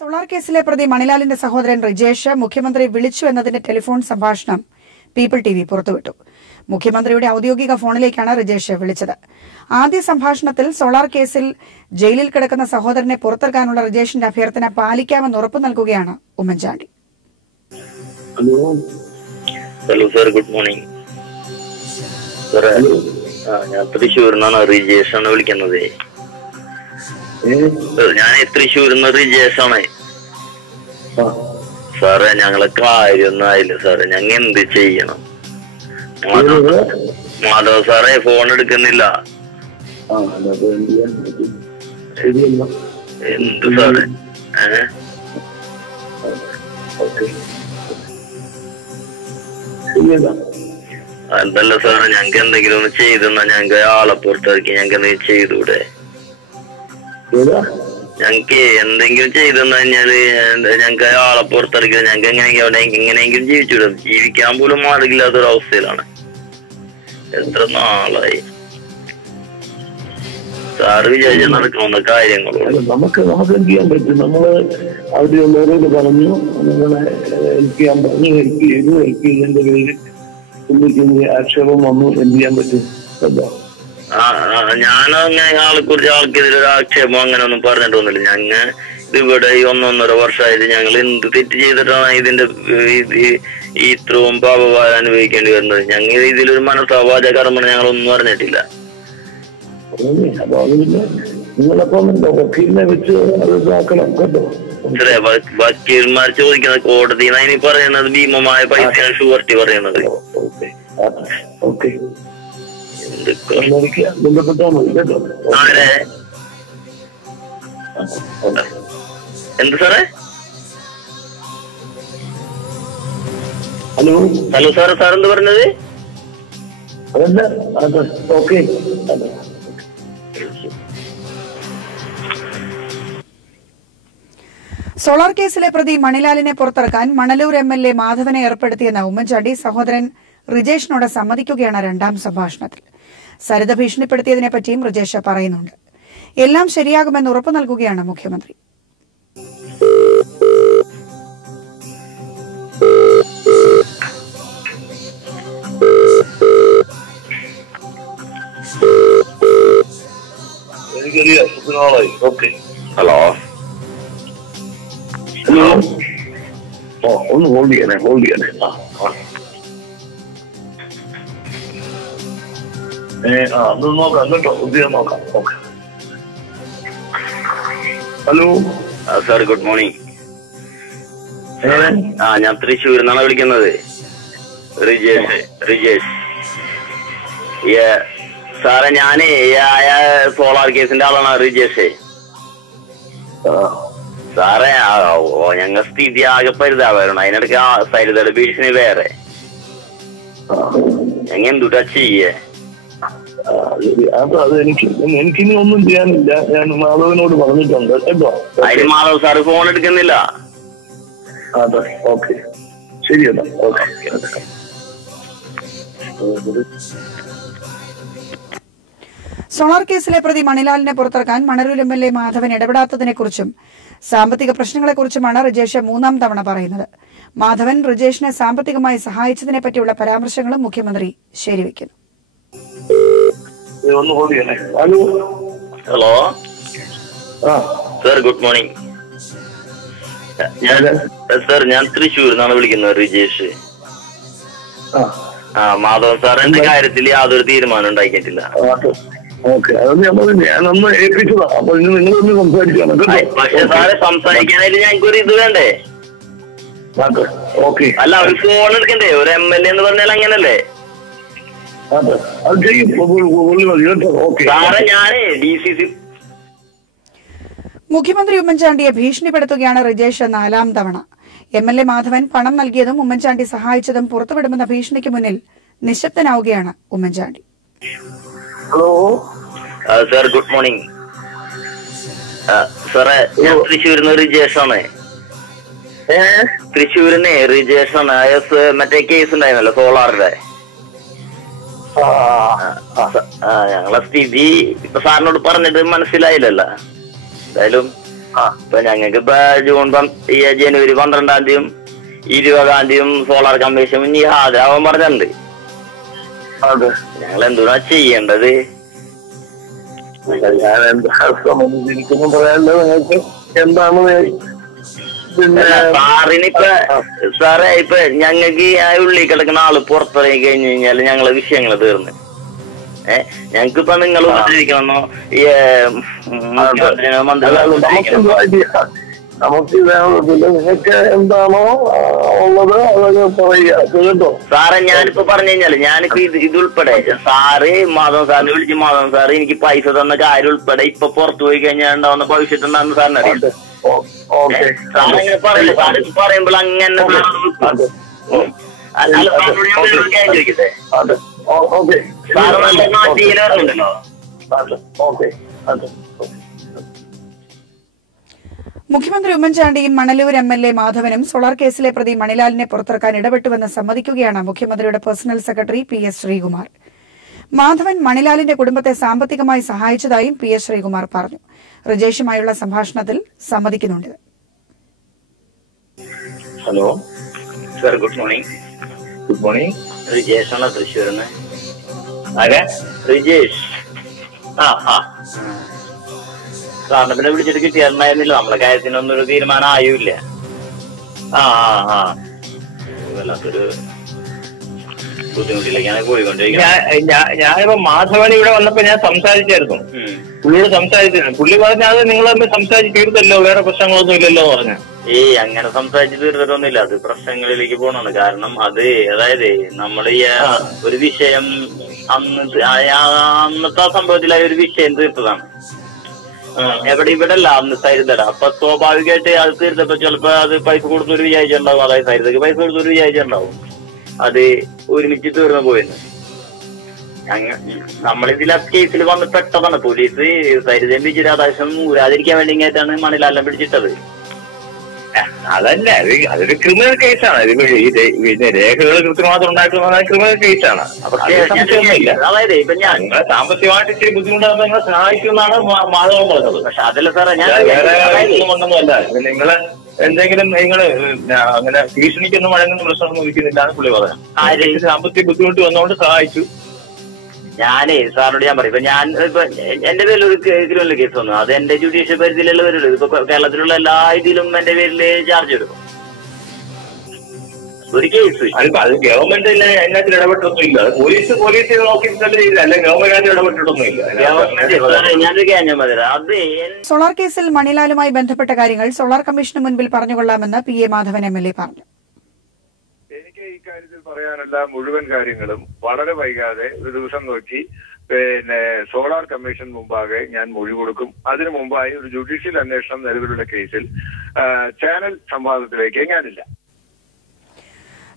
Solar കേസിലെ പ്രതി മണിലാലിന്റെ സഹോദരൻ റിജേഷ് മുഖ്യമന്ത്രി വിളിച്ചു എന്നതിന്റെ ടെലിഫോൺ സംഭാഷണം പീപ്പിൾ ടിവി പുറത്തുവിട്ടു. മുഖ്യമന്ത്രിയുടെ ഔദ്യോഗിക ഫോണിലേക്കാണ് റിജേഷ് വിളിച്ചത്. ആദ്യ സംഭാഷണത്തിൽ സോളാർ കേസിൽ ജയിലിൽ കിടക്കുന്ന സഹോദരനെ പുറത്തിറക്കാനുള്ള റിജേഷിന്റെ അഭ്യർത്ഥന പാലിക്കാമെന്ന് ഉറപ്പു നൽകുകയാണ് Oommen Chandy. Hello sir, good morning. സാറേ, ഞാൻ തൃശ്ശൂരിന്നാണ് റിജേഷാണ് വിളിക്കുന്നത്. ഞാൻ തൃശ്ശൂരിന്ന് റിജേഷാണ്. സാറേ, ഞങ്ങളെ കാര്യമൊന്നും ആയില്ല സാറേ. ഞങ്ങൾ എന്ത് ചെയ്യണം? മാധവ് സാറേ ഫോൺ എടുക്കുന്നില്ല. എന്ത് സാറേ? അതല്ല സാറേ, ഞങ്ങക്ക് എന്തെങ്കിലും ഒന്ന് ചെയ്തെന്നാ ഞങ്ങക്ക് ആളെ പുറത്തിറക്കി ഞങ്ങക്ക് എന്തെങ്കിലും ചെയ്തൂടെ? ഞങ്ങക്ക് എന്തെങ്കിലും ചെയ്തെന്ന് കഴിഞ്ഞാല് ഞങ്ങക്ക് ആളെ പുറത്തിറക്കില്ല. ഞങ്ങക്ക് എങ്ങനെയെങ്കിലും ജീവിച്ചൂടെ? ജീവിക്കാൻ പോലും മാർഗമില്ലാത്തൊരവസ്ഥയിലാണ്. എത്ര നാളായി സാറ് വിചാരിച്ച നടക്കണമെന്ന കാര്യങ്ങളോട് നമുക്ക് എന്ത് ചെയ്യാൻ പറ്റും? നമ്മള് അവിടെയുള്ളവരോട് പറഞ്ഞു, നിങ്ങളെ ഹെൽപ്പ് ചെയ്യാൻ പറഞ്ഞു, ഹെൽപ്പ് ചെയ്തതിന്റെ പേര് ആക്ഷേപം വന്നു. എന്ത് ചെയ്യാൻ പറ്റും? ഞാനങ്ങനെ ആളെക്കുറിച്ച് ആൾക്കെതിരെ ഒരു ആക്ഷേപം അങ്ങനെ ഒന്നും പറഞ്ഞിട്ടൊന്നുമില്ല. ഞങ്ങ ഇതിവിടെ ഈ 1.5 വർഷമായിട്ട് ഞങ്ങൾ എന്ത് തെറ്റ് ചെയ്തിട്ടാണ് ഇതിന്റെ ഇത്രയും പാപഭാരം അനുഭവിക്കേണ്ടി വരുന്നത്? ഞങ്ങൾ ഇതിലൊരു മനസ്സാവാച കർമ്മം ഞങ്ങളൊന്നും അറിഞ്ഞിട്ടില്ല. അപ്പൊ അതിന് നിങ്ങളപ്പം വക്കീലിനെ വെച്ച് അത് ഇതാക്കണം കേട്ടോ. വക്കീൽമാർ ചോദിക്കുന്നത് കോടതി ഇനി പറയുന്നത് ഭീമമായ പൈസയാണ് ഷുവർട്ടി പറയുന്നത്. ബന്ധപ്പെട്ടാൽ മതി കേട്ടോ. ആരെ? എന്ത് സാറേ? ഹലോ സാറ്, സാറെന്ത് പറഞ്ഞത്? അതല്ല, അതെ, ഓക്കെ. സോളാർ കേസിലെ പ്രതി മണിലാലിനെ പുറത്തിറക്കാൻ മണലൂർ MLA മാധവനെ ഏർപ്പെടുത്തിയെന്ന ഉമ്മൻചാണ്ടി സഹോദരൻ റിജേഷിനോട് സമ്മതിക്കുകയാണ് രണ്ടാം സംഭാഷണത്തിൽ. സരിത ഭീഷണിപ്പെടുത്തിയതിനെപ്പറ്റിയും റിജേഷ് പറയുന്നുണ്ട്. എല്ലാം ശരിയാകുമെന്ന് ഉറപ്പു നൽകുകയാണ് മുഖ്യമന്ത്രി. ഹലോ ഹലോ, ഒന്ന് ഹോൾഡ് ചെയ്യണേ. അത് നോക്കാം കേട്ടോ, ഉദ്യോഗം നോക്കാം. Okay. Hello sir, good morning. ഞാൻ തൃശ്ശൂരിൽ നിന്നാണ് വിളിക്കുന്നത്. റിജേഷ് സാറേ, ഞാനേ സോളാർ കേസിന്റെ ആളാണ് റിജേഷ്. സാറേ, ഞങ്ങൾ സ്ഥിതി ആകെ പരിതാപകരണം. അതിനിടയ്ക്ക് സരിതയുടെ ഭീഷണി വേറെ. ഞങ്ങൾ എന്തുട്ടാ ചെയ്യേ? എനിക്കിനി ഒന്നും ചെയ്യാനില്ല. ഞാൻ മാധവനോട് പറഞ്ഞിട്ടുണ്ട് കേട്ടോ. അതിന് മാധവ് സാറ് ഫോൺ എടുക്കുന്നില്ല. അതെ, ഓക്കെ, ശരിയല്ല. ഓക്കെ. സോളാർ കേസിലെ പ്രതി മണിലാലിനെ പുറത്തിറക്കാൻ മണലൂർ MLA മാധവൻ ഇടപെടാത്തതിനെക്കുറിച്ചും സാമ്പത്തിക പ്രശ്നങ്ങളെക്കുറിച്ചുമാണ് റിജേഷ് 3ാം തവണ പറയുന്നത്. മാധവൻ റിജേഷിനെ സാമ്പത്തികമായി സഹായിച്ചതിനെ പറ്റിയുള്ള പരാമർശങ്ങളും മുഖ്യമന്ത്രി ശരിവെക്കുന്നു. Hello sir, good morning. ഞാൻ തൃശ്ശൂരിൽ നിന്നാണ് വിളിക്കുന്നത്. റിജേഷ്. മാധവൻ സാർ എന്റെ കാര്യത്തിൽ യാതൊരു തീരുമാനം ഉണ്ടാക്കിയിട്ടില്ല. ഞാനൊന്ന് ഏൽപ്പിച്ചതാ. അപ്പൊ നിങ്ങളൊന്ന് സംസാരിക്കണം. പക്ഷെ സാറെ, സംസാരിക്കാനായിട്ട് ഞങ്ങൾക്കൊരു ഇത് വേണ്ടേ? അല്ല, ഒരു ഫോൺ എടുക്കണ്ടേ? ഒരു MLA എന്ന് പറഞ്ഞാൽ അങ്ങനല്ലേ സാറേ? ഞാനേ DCC മുഖ്യമന്ത്രി ഉമ്മൻചാണ്ടിയെ ഭീഷണിപ്പെടുത്തുകയാണ് റിജേഷ് 4ാം തവണ. MLA മാധവൻ പണം നൽകിയതും ഉമ്മൻചാണ്ടി സഹായിച്ചതും പുറത്തുവിടുമെന്ന ഭീഷണിക്ക് മുന്നിൽ നിശബ്ദനാവുകയാണ് Oommen Chandy. Hello sir, good morning. സാറേ, ഞാൻ തൃശ്ശൂരിന്ന് റിജേഷാണ്. തൃശ്ശൂരിന്ന് റിജേഷാണ്. മറ്റേ കേസ് ഉണ്ടായിരുന്നല്ലോ സോളാറിന്റെ. ഞങ്ങളെ സ്ഥിതി ഇപ്പൊ സാറിനോട് പറഞ്ഞിട്ട് മനസ്സിലായില്ലല്ലോ. എന്തായാലും ഇപ്പൊ ഞങ്ങൾക്ക് ഇപ്പൊ ജനുവരി 12-ാം തീയതിയും 20-ാം തീയതിയും സോളാർ കമ്മീഷൻ ഇനി ഹാജരാവാൻ പറഞ്ഞിട്ടുണ്ട്. അതെ, ഞങ്ങൾ എന്തുവാ ചെയ്യേണ്ടത്? ഞാൻ എന്താ പറയാനുള്ളത് നിങ്ങൾക്ക് എന്താണ്? പിന്നെ സാറിനിപ്പൊ സാറേ ഇപ്പൊ ഞങ്ങൾക്ക് ആ ഉള്ളിൽ കിടക്കുന്ന ആള് പുറത്തിറങ്ങി കഴിഞ്ഞു കഴിഞ്ഞാല് ഞങ്ങളെ വിഷയങ്ങൾ തീർന്ന്. ഞങ്ങൾക്കിപ്പൊ നിങ്ങൾ ഉപദ്രവിക്കണമെന്നോ നമുക്ക് നിങ്ങൾക്ക് എന്താണോ ഉള്ളത് അതൊക്കെ പറയുക കേട്ടോ സാറേ. ഞാനിപ്പോ പറഞ്ഞു കഴിഞ്ഞാല് ഞാനിപ്പോ ഇതുൾപ്പെടെ സാറ് മാധവൻ സാറിനെ വിളിച്ച് മാധവൻ സാറ് എനിക്ക് പൈസ തന്ന കാര്യം ഉൾപ്പെടെ ഇപ്പൊ പുറത്തു പോയി കഴിഞ്ഞാൽ ഉണ്ടാവുന്ന ഭവിഷ്യത്ത് എന്താണെന്ന് സാറിന് അറിയാം. സാറിങ്ങനെ പറയില്ല, സാറിന് പറയുമ്പോൾ അങ്ങനെ ചോദിക്കട്ടെ സാറ് നല്ല നാട്ടിൽ വരുന്നുണ്ടല്ലോ. മുഖ്യമന്ത്രി ഉമ്മൻചാണ്ടിയും മണലൂർ MLA മാധവനും സോളാർ കേസിലെ പ്രതി മണിലാലിനെ പുറത്തിറക്കാൻ ഇടപെട്ടുവെന്ന് സമ്മതിക്കുകയാണ് മുഖ്യമന്ത്രിയുടെ personal secretary PS Sreekumar. Madhavan മണിലാലിന്റെ കുടുംബത്തെ സാമ്പത്തികമായി സഹായിച്ചതായും PS ശ്രീകുമാർ പറഞ്ഞു. റിജേഷുമായുള്ള സംഭാഷണത്തിൽ സമ്മതിക്കുന്നുണ്ട്. Hello sir, good morning. Good morning. Rijesh ആണ് തൃശ്ശൂരിന്ന്. റിജേഷ് സാറിനെ പിന്നെ വിളിച്ചിട്ട് കിട്ടിയായിരുന്നില്ല. നമ്മളെ കാര്യത്തിനൊന്നും ഒരു തീരുമാനം ആയുമില്ല. വല്ലാത്തൊരു ബുദ്ധിമുട്ടിലേക്കാണ് പോയിക്കൊണ്ടിരിക്കുന്നത്. ഞാനിപ്പോ മാധവൻ ഇവിടെ വന്നപ്പോ ഞാൻ സംസാരിച്ചായിരുന്നു, പുള്ളിയോട് സംസാരിച്ചിരുന്നു. പുള്ളി പറഞ്ഞത് നിങ്ങൾ തമ്മിൽ സംസാരിച്ച് തീർത്തല്ലോ, വേറെ പ്രശ്നങ്ങളൊന്നും ഇല്ലല്ലോ പറഞ്ഞു. അങ്ങനെ സംസാരിച്ച് തീർത്തിട്ടൊന്നുമില്ല. അത് പ്രശ്നങ്ങളിലേക്ക് പോകണമെന്ന്. കാരണം അത് അതായത് നമ്മൾ ഈ ഒരു വിഷയം അന്നത്തെ സംഭവത്തിലായ ഒരു വിഷയം തീർത്തതാണ്. ഇവിടെ അല്ല അന്ന് സരിതട. അപ്പൊ സ്വാഭാവികമായിട്ട് അത് തീർത്തപ്പോ ചിലപ്പോ അത് പൈസ കൊടുത്തൊരു വിചാരിച്ചിട്ടുണ്ടാവും. അതായത് സരിതക്ക് പൈസ കൊടുത്തൊരു വിചാരിച്ചിട്ടുണ്ടാവും. അത് ഒരുമിച്ച് തീർന്നു പോയെന്ന്. നമ്മളിതിൽ ആ കേസിൽ വന്ന് പെട്ടതാണ്. പോലീസ് സരിതയും വിജയ രാധാകൃഷ്ണൻ ഊരാതിരിക്കാൻ വേണ്ടി ഇങ്ങനെയാണ് മണിലാലിനെ പിടിച്ചിട്ടത്. അതല്ല, അതൊരു ക്രിമിനൽ കേസാണ്. രേഖകൾ കൃത്യമാത്രം ഉണ്ടാക്കുന്ന ക്രിമിനൽ കേസാണ്. അതായത് ഇപ്പൊ ഞാൻ നിങ്ങളെ സാമ്പത്തികമായിട്ട് ഇച്ചിരി ബുദ്ധിമുട്ടാകുമ്പോൾ നിങ്ങളെ സഹായിക്കുമെന്നാണ് മാധവൻ പറഞ്ഞത്. പക്ഷെ അതല്ല സാറേ, ഞാൻ ഒന്നുമല്ല. നിങ്ങള് എന്തെങ്കിലും നിങ്ങള് അങ്ങനെ ഭീഷണിക്കൊന്നും വഴങ്ങുന്ന പ്രശ്നമൊന്നും ഒഴിക്കുന്നില്ല പുള്ളി പറഞ്ഞു. സാമ്പത്തിക ബുദ്ധിമുട്ട് വന്നുകൊണ്ട് സഹായിച്ചു. ഞാനേ സാറിനോട് ഞാൻ പറയും, ഇപ്പൊ ഞാൻ ഇപ്പൊ എന്റെ പേരിൽ ഒരു ക്രിമിനൽ കേസ് വന്നു. അത് എന്റെ ജുഡീഷ്യൽ പരിധിയിലുള്ള വരുള്ളൂ. ഇപ്പൊ കേരളത്തിലുള്ള എല്ലാ ഇതിലും എന്റെ പേരിൽ ചാർജ് എടുക്കും. ഒരു കേസ് അത് ഗവൺമെന്റ് അതിനകത്ത് ഇടപെട്ടൊന്നുമില്ല. പോലീസ് നോക്കിയിട്ടല്ലേ ചെയ്യില്ല, അല്ലെ ഗവൺമെന്റ് ഇടപെട്ടിട്ടൊന്നുമില്ല. ഞാനൊരു കാര്യം പറയാം. അത് സോളാർ കേസിൽ മണിലാലുമായി ബന്ധപ്പെട്ട കാര്യങ്ങൾ സോളാർ കമ്മീഷന് മുൻപിൽ പറഞ്ഞുകൊള്ളാമെന്ന് PA മാധവൻ MLA പറഞ്ഞു. എനിക്ക് ഈ കാര്യത്തിൽ പറയാനുള്ള മുഴുവൻ കാര്യങ്ങളും വളരെ വൈകാതെ ഒരു ദിവസം നോക്കി പിന്നെ സോളാർ കമ്മീഷൻ മുമ്പാകെ ഞാൻ മൊഴി കൊടുക്കും. അതിനു മുമ്പായി ഒരു ജുഡീഷ്യൽ അന്വേഷണം നിലവിലുള്ള കേസിൽ ചാനൽ സംവാദത്തിലേക്ക് ഞാനില്ല.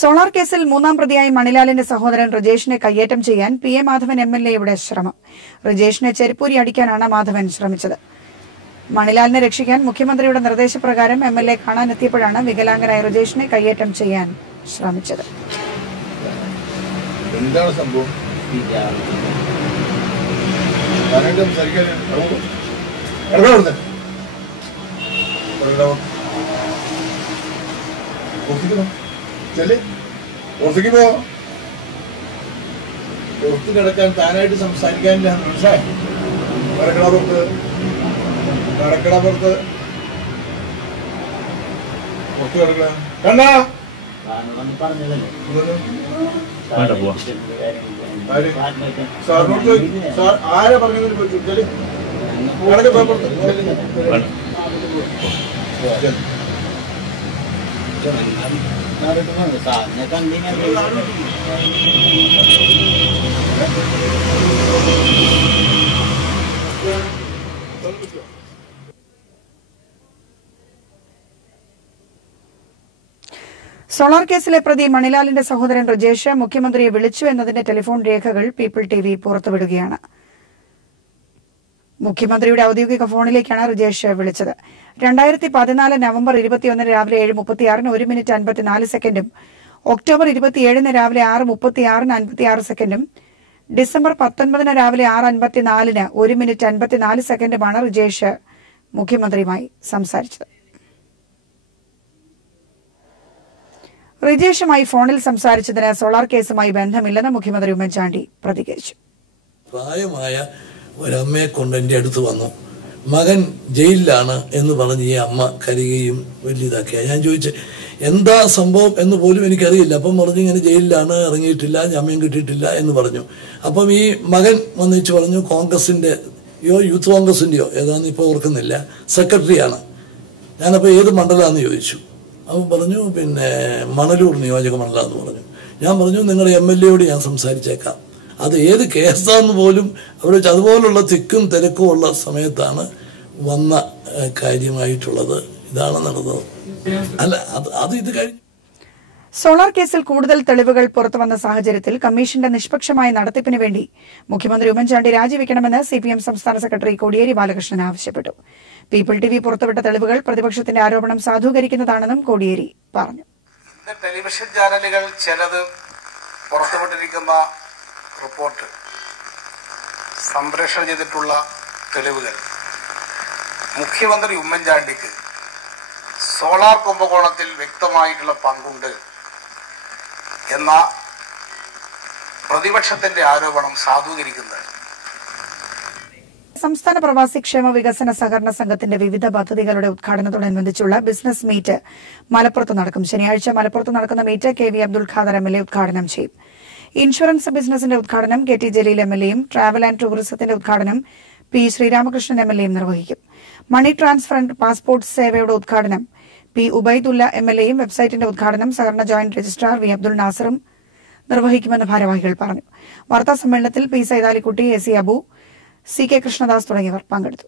സോളാർ കേസിൽ മൂന്നാം പ്രതിയായി മണിലാലിന്റെ സഹോദരൻ റിജേഷിനെ കയ്യേറ്റം ചെയ്യാൻ PA മാധവൻ MLAയുടെ ശ്രമം. റിജേഷിനെ ചെരുപ്പൂരി അടിക്കാനാണ് മാധവൻ ശ്രമിച്ചത്. മണിലാലിനെ രക്ഷിക്കാൻ മുഖ്യമന്ത്രിയുടെ നിർദ്ദേശപ്രകാരം MLA കാണാനെത്തിയപ്പോഴാണ് വികലാംഗനായ റിജേഷിനെ കയ്യേറ്റം ചെയ്യാൻ ശ്രമിച്ചത്. എന്താണ് സംഭവം? പുറത്ത് കിടക്കാൻ താനായിട്ട് സംസാരിക്കാനില്ല. മനസ്സിലായി? കടക്കടപ്പുറത്ത് പുറത്ത് കിടക്കണ കണ്ടാ സാറിനോട് സാർ ആരാ പറഞ്ഞതിന് ചോദിച്ചാല് സോളാർ കേസിലെ പ്രതി മണിലാലിന്റെ സഹോദരൻ റിജേഷ് മുഖ്യമന്ത്രിയെ വിളിച്ചു എന്നതിന്റെ ടെലിഫോൺ രേഖകൾ പീപ്പിൾ TV പുറത്തുവിടുകയാണ്. മുഖ്യമന്ത്രിയുടെ ഔദ്യോഗിക ഫോണിലേക്കാണ് റിജേഷ് വിളിച്ചത്. 2014 നവംബർ 21 രാവിലെ 7:36 1 മിനിറ്റ് 54 സെക്കൻഡും ഒക്ടോബർ 27 രാവിലെ 6:36 56 സെക്കൻഡും ഡിസംബർ 19 രാവിലെ 6:54 1 മിനിറ്റ് 54 സെക്കൻഡുമാണ് റിജേഷ് മുഖ്യമന്ത്രിയുമായി സംസാരിച്ചത്. റിജേഷുമായി ഫോണിൽ സംസാരിച്ചതിന് സോളാർ കേസുമായി ബന്ധമില്ലെന്ന് മുഖ്യമന്ത്രി ഉമ്മൻചാണ്ടി പ്രതികരിച്ചു. പ്രായമായ ഒരമ്മയെ കൊണ്ട് എൻ്റെ അടുത്ത് വന്നു, മകൻ ജയിലിലാണ് എന്ന് പറഞ്ഞ് ഈ അമ്മ കരയുകയും വലിയതാക്കിയ. ഞാൻ ചോദിച്ചു എന്താ സംഭവം എന്ന് പോലും എനിക്കറിയില്ല. അപ്പം പറഞ്ഞു ഇങ്ങനെ ജയിലിലാണ്, ഇറങ്ങിയിട്ടില്ല, ജാമ്യം കിട്ടിയിട്ടില്ല എന്ന് പറഞ്ഞു. അപ്പം ഈ മകൻ വന്നിച്ച് പറഞ്ഞു കോൺഗ്രസിന്റെ യൂത്ത് കോൺഗ്രസിന്റെയോ ഏതാന്ന് ഇപ്പോൾ ഓർക്കുന്നില്ല, സെക്രട്ടറിയാണ്. ഞാനപ്പോൾ ഏത് മണ്ഡലമാണെന്ന് ചോദിച്ചു. അവൻ പറഞ്ഞു പിന്നെ മണലൂർ നിയോജക മണ്ഡലമെന്ന് പറഞ്ഞു. ഞാൻ പറഞ്ഞു നിങ്ങളുടെ MLA ഞാൻ സംസാരിച്ചേക്കാം, അത് ഏത് കേസാന്ന് പോലും അവിടെ വെച്ച് അതുപോലുള്ള തിക്കും തിരക്കും ഉള്ള സമയത്താണ് വന്ന കാര്യമായിട്ടുള്ളത്. ഇതാണ് നടന്നത്. അല്ല അത് ഇത് കഴിഞ്ഞു. സോളാർ കേസിൽ കൂടുതൽ തെളിവുകൾ പുറത്തുവന്ന സാഹചര്യത്തിൽ കമ്മീഷന്റെ നിഷ്പക്ഷമായ നടത്തിപ്പിന് വേണ്ടി മുഖ്യമന്ത്രി ഉമ്മൻചാണ്ടി രാജിവെക്കണമെന്ന് CPM സംസ്ഥാന സെക്രട്ടറി കോടിയേരി ബാലകൃഷ്ണൻ ആവശ്യപ്പെട്ടു. പീപ്പിൾ TV പുറത്തുവിട്ട തെളിവുകൾ പ്രതിപക്ഷത്തിന്റെ ആരോപണം സാധൂകരിക്കുന്നതാണെന്നും കോടിയേരി പറഞ്ഞു. ടെലിവിഷൻ ചാനലുകൾ ചിലത് പുറത്തുവിട്ടിരിക്കുന്ന റിപ്പോർട്ട് സംപ്രേഷണം ചെയ്തിട്ടുള്ള തെളിവുകൾ മുഖ്യമന്ത്രി ഉമ്മൻചാണ്ടിക്ക് സോളാർ കുംഭകോണത്തിൽ വ്യക്തമായിട്ടുള്ള പങ്കുണ്ട് എന്ന പ്രതിപക്ഷത്തിന്റെ ആരോപണം സാധൂകരിക്കുന്നത്. സംസ്ഥാന പ്രവാസി ക്ഷേമ വികസന സഹകരണ സംഘത്തിന്റെ വിവിധ പദ്ധതികളുടെ ഉദ്ഘാടനത്തോടനുബന്ധിച്ചുള്ള ബിസിനസ് മീറ്റ് മലപ്പുറത്ത് നടക്കും. ശനിയാഴ്ച മലപ്പുറത്ത് നടക്കുന്ന meet KV Abdul Khader MLA ഉദ്ഘാടനം ചെയ്യും. ഇൻഷുറൻസ് ബിസിനസിന്റെ ഉദ്ഘാടനം KT ജലീൽ MLAയും ട്രാവൽ ആൻഡ് ടൂറിസത്തിന്റെ ഉദ്ഘാടനം P ശ്രീരാമകൃഷ്ണൻ MLAയും നിർവഹിക്കും. മണി ട്രാൻസ്ഫർ ആൻഡ് പാസ്പോർട്ട് സേവയുടെ ഉദ്ഘാടനം P ഉബൈദുല്ല MLAയും വെബ്സൈറ്റിന്റെ ഉദ്ഘാടനം സഹകരണ ജോയിന്റ് രജിസ്ട്രാർ V അബ്ദുൽ നാസറും നിർവഹിക്കുമെന്ന് ഭാരവാഹികൾ പറഞ്ഞു. വാർത്താ സമ്മേളനത്തിൽ P Saithalikutty, AC Abu, CK Krishnadas തുടങ്ങിയവർ പങ്കെടുത്തു.